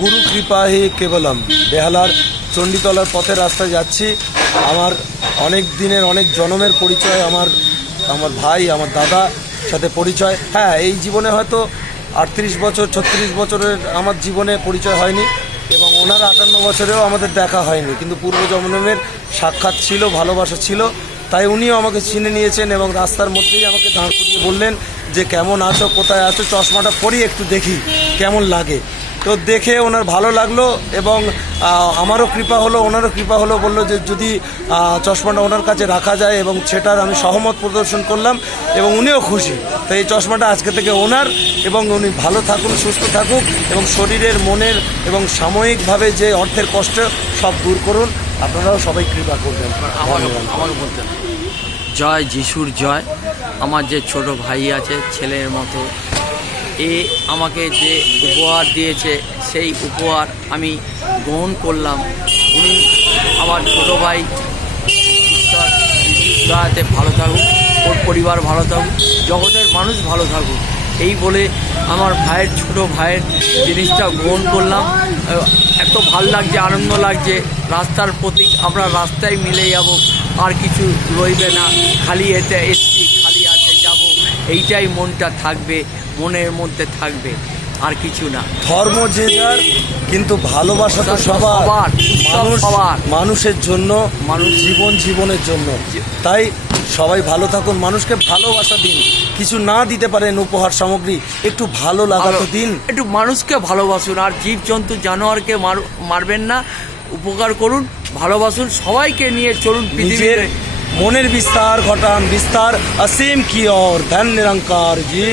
গুরু কৃপা হি কেবলম। বেহালার চণ্ডীতলার পথের রাস্তায় যাচ্ছি। আমার অনেক দিনের অনেক জন্মের পরিচয়, আমার ভাই, আমার দাদা সাথে পরিচয়। হ্যাঁ, এই জীবনে হয়তো 38 বছর 36 বছরের আমার জীবনে পরিচয় হয়নি, এবং ওনার 58 বছরেও আমাদের দেখা হয়নি, কিন্তু পূর্বজন্মের সাক্ষাৎ ছিল, ভালোবাসা ছিল। তাই উনিও আমাকে চিনে নিয়েছেন এবং রাস্তার মধ্যেই আমাকে দাঁড় করিয়ে বললেন যে কেমন আছো, কোথায় আছো, চশমাটা পরি একটু দেখি কেমন লাগে। তো দেখে ওনার ভালো লাগলো এবং আমারও কৃপা হলো, ওনারও কৃপা হলো। বললো যে যদি চশমাটা ওনার কাছে রাখা যায়, এবং সেটার আমি সহমত প্রদর্শন করলাম এবং উনিও খুশি। তো এই চশমাটা আজকে থেকে ওনার, এবং উনি ভালো থাকুন, সুস্থ থাকুক, এবং শরীরের, মনের এবং সাময়িকভাবে যে অর্থের কষ্ট সব দূর করুন। আপনারাও সবাই কৃপা করবেন। আমাকে বলতে জয় যিশুর জয়। আমার যে ছোট ভাই আছে ছেলের মতো, এ আমাকে যে উপহার দিয়েছে সেই উপহার আমি গ্রহণ করলাম। উনি আমার ছোট ভাই ঈশ্বর দয়াতে ভালো থাকুক, ওর পরিবার ভালো থাকুক, জগতের মানুষ ভালো থাকুক, এই বলে আমার ভাইয়ের, ছোট ভাইয়ের জিনিসটা গ্রহণ করলাম। এত ভালো লাগছে, আনন্দ লাগছে। রাস্তার প্রতীক, আমরা রাস্তায় মিলে যাব, আর কিছু রইবে না। খালি এতে এসছি, খালি হাতে যাব, এইটাই মনটা থাকবে, মনের মধ্যে থাকবে, আর কিছু না। ধর্ম যে যার, কিন্তু ভালোবাসা তো সবার। মানুষ মানুষের জন্য, মানুষ জীবনের জন্য। তাই সবাই ভালো থাকুন, মানুষকে ভালোবাসা দিন। কিছু না দিতে পারেন উপহার সামগ্রী, একটু ভালো লাগাতো দিন। একটু মানুষকে ভালোবাসুন, আর জীবজন্তু জানোয়ারকে মারবেন না, উপকার করুন, ভালোবাসুন, সবাইকে নিয়ে চলুন। নিজের মনের বিস্তার ঘটান, বিস্তার অসীম কি ওর। ধন নিরঙ্কার জি।